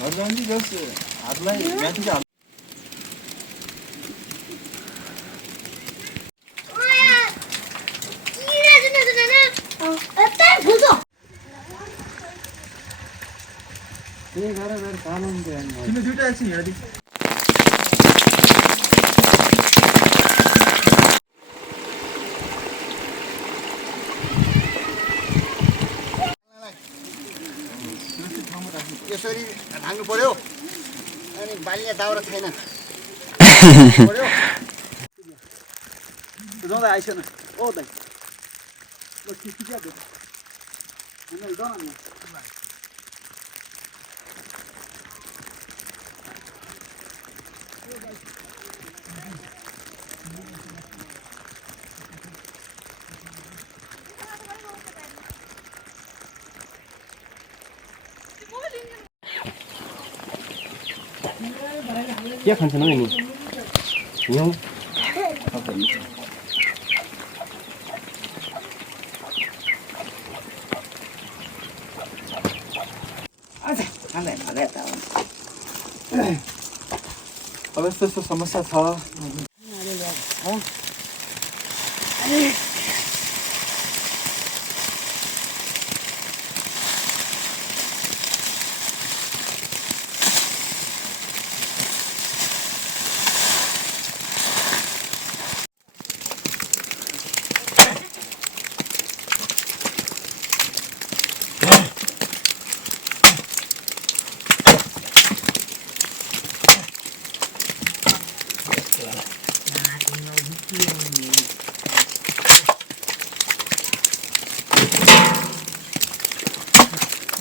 हर्लान्डी जस हातलाई माथि किन दुईटा एकछिन हेर्दै यसरी ढाङ्नु पर्यो अनि बालिया दाउरा छैन पर्यो जाँदा आइसेन ओ दाइ ल खिचिया दे हैन जान नि के खान्छ न नि हिउँ अब यस्तो यस्तो समस्या छ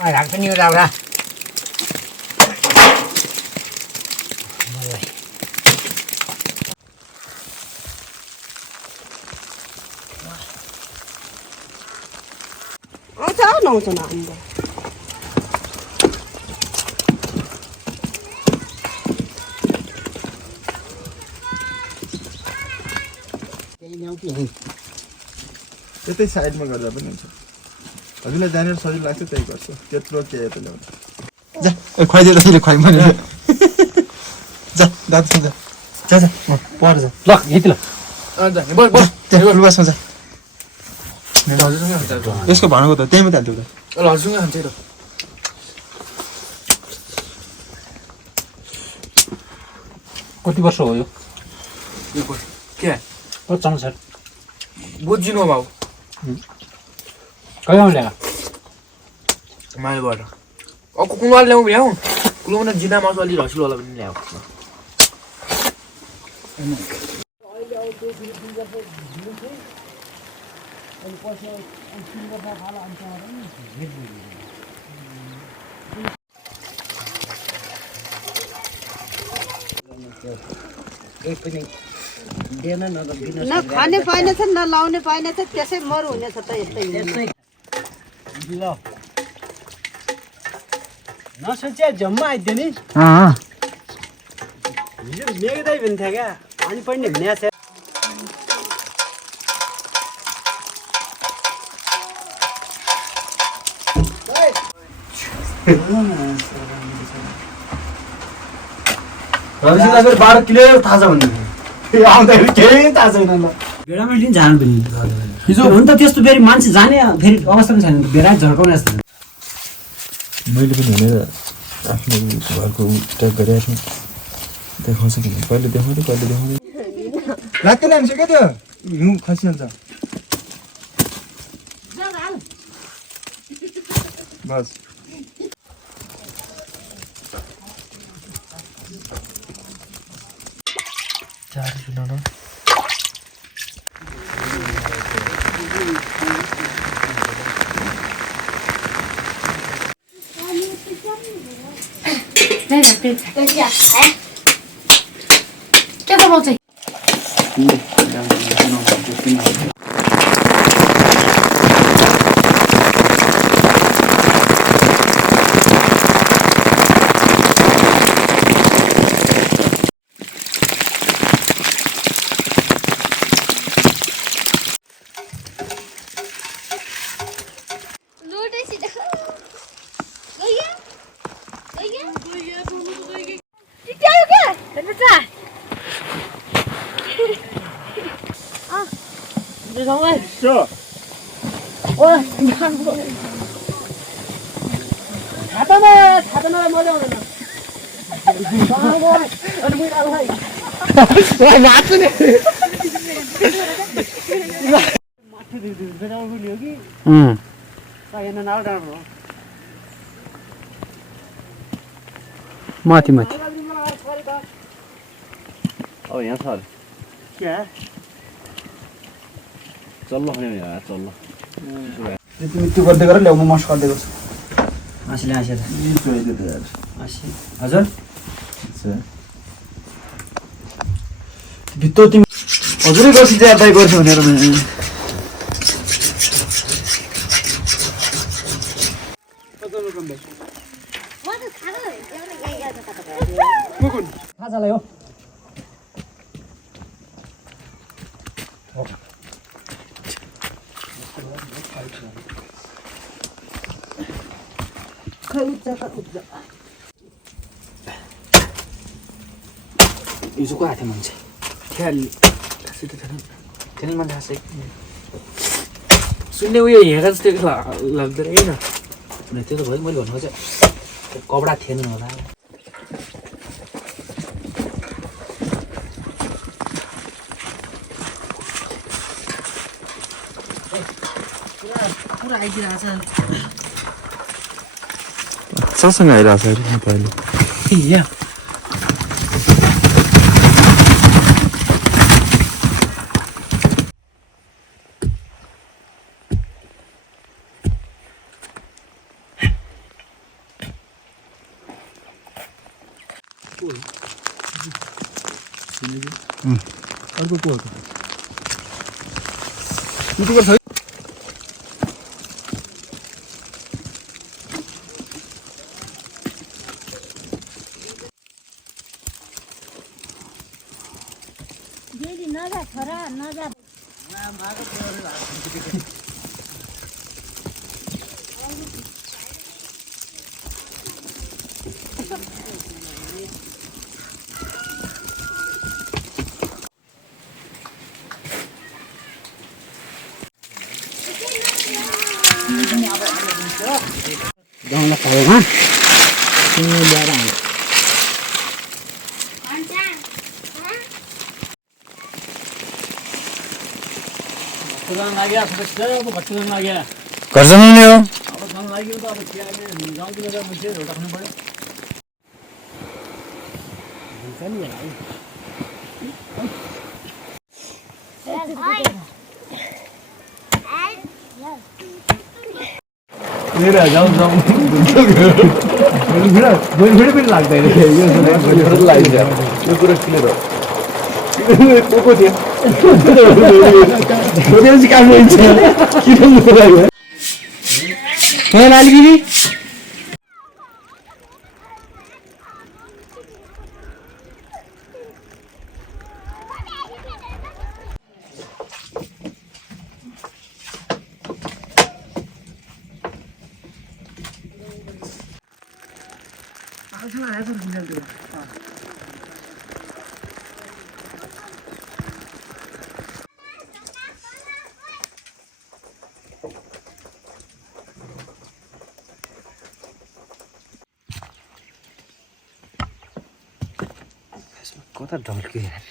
राख्छ नि दाउरा आउँछ नआउँछ न आउँछ यतै साइडमा गर्दा पनि हुन्छ हजुरलाई जानेर सजिलो लाग्छ त्यही गर्छु त्यत्रो के यता ल्याउँछ जा खुवाइदिएर त्यसले खुवाइ मैले जा दाजु जा जा जा पर जा ल यति ल बसमा जा यसको भनेको त त्यही मात्रै हाल्थ्यो ल हजुरसँगै खान्छ त कति वर्ष हो यो के कतिसम्म छ बुझिनु भाउ कहिले ल्याएको माइलबाट कुलवाल ल्याउँ भ्याउँ कुलवाल जिना मासु अलि रसिलोवाला पनि ल्याऊ न खाने पाइनेछ न लाउने पाइनेछ त्यसै मरु हुनेछ त यस्तै ल नसोचे जम्मा आइदियो नि हिजो मेघदै पनि थियो क्या अनि पनि म्याच बाटो क्लियर थाहा छ भन्ने आउँदाखेरि केही थाहा छैन ल बेडामा लिन जानु पनि हिजो हुन त त्यस्तो फेरि मान्छे जाने फेरि अवस्था पनि छैन बेडा झर्काउने जस्तो मैले पनि हेरेर आफ्नो घरको ट्याग गरिरहेको थिएँ देखाउँछ कि कहिले देखाउँदै राति लान्छ क्या त्यो हिउँ खसिहाल्छ बस के बनाउँछ माथि माथि अब यहाँ छ चल्लो खने चल्लो तिमी त्यो गर्दै गर ल्याउ म मस गर्दै गर्छु आसीले आसी यार आसी हजुर भित्तो तिमी हजुरै गर्छु ज्यादा गर्छु भनेर खाजालाई हो हिजोको आएको थियो मान्छे थिएन मान्छे आशै सुन्ने उयो हिँडेको जस्तो लाग्दैन होइन त्यो त भयो मैले भनेको चाहिँ कपडा थिएन होला पुरा आइदिरहेछ ससँग आइरहेछ अरे नेपाली या अर्को को हो नजा छोरा नजा गाउँला पाएमा ल्याएर आउँछ घर जमाउने हो लाग्दैन यो कुरा क्लियर हो को थियो कता ढल्क्यो यार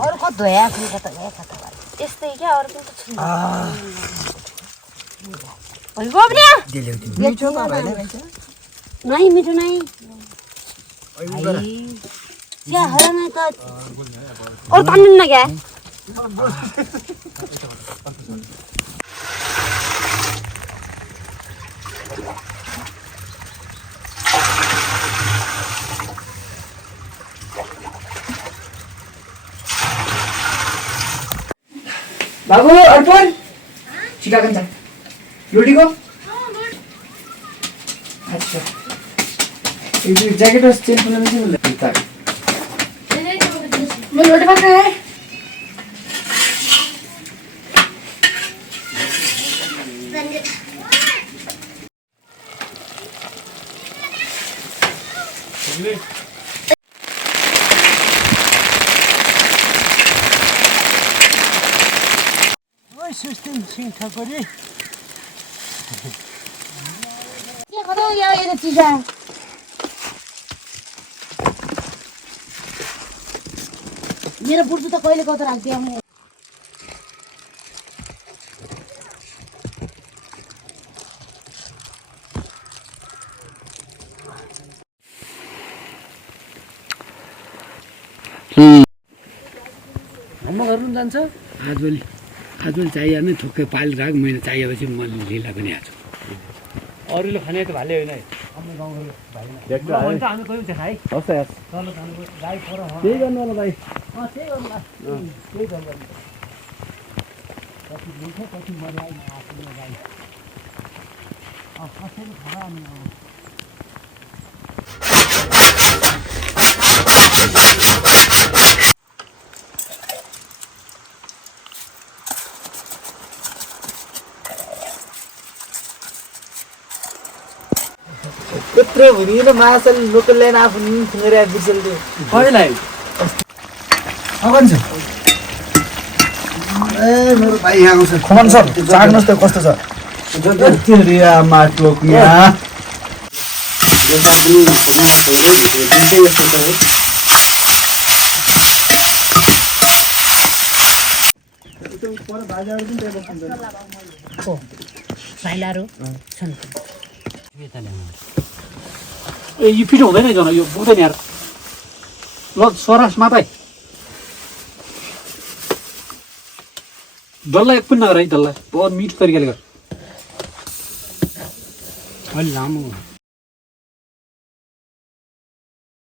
अर्को धोया त्यस्तै क्या अरू पनि त नहीं मिठो नहीं क्या हरा में तो और तान ना क्या बाबु अर्पण छिटा कन्छ लोडीको अच्छा ये जैकेट और चेंज करने में नहीं लगता मैं लोटे पका है ये कतो या ये चीज है मेरो बुढ्दु त कहिले कतो राख्दियो म अम्मा गर्नु जान्छ आजभोलि चाहियो नै ठोक्कै पाली राख मैले चाहिएपछि म लिला पनि हाल्छु अरूले खाने त भाले होइन है हाम्रो गाउँको भाइ त हामी कोही खाइ हस् हस् चल गाई पर त्यही गर्नु होला भाइ त्यही गर्नु त्यही गर्नु कति मिठो कति मजा आयो आफ्नो गाई कसरी खाना अनि कुत्रे भुनी र माछा लोकल ल्याइन आफू खुनेर बिर्सेल कहिलेलाई अगन छ ए मेरो भाइ यहाँ छ खमन सर चाख्नुहोस् त कस्तो छ तेरिया माटोक यहाँ जस्तो पनि खाना छोडेर दिँदै यस्तो छ है साइलाहरू छन् ए यो पिठो हुँदैन जन यो पुग्दैन यार ल सरास माताई डल्ला एक पनि नगर है डल्ला बहुत मिठो तरिकाले गर अलि लामो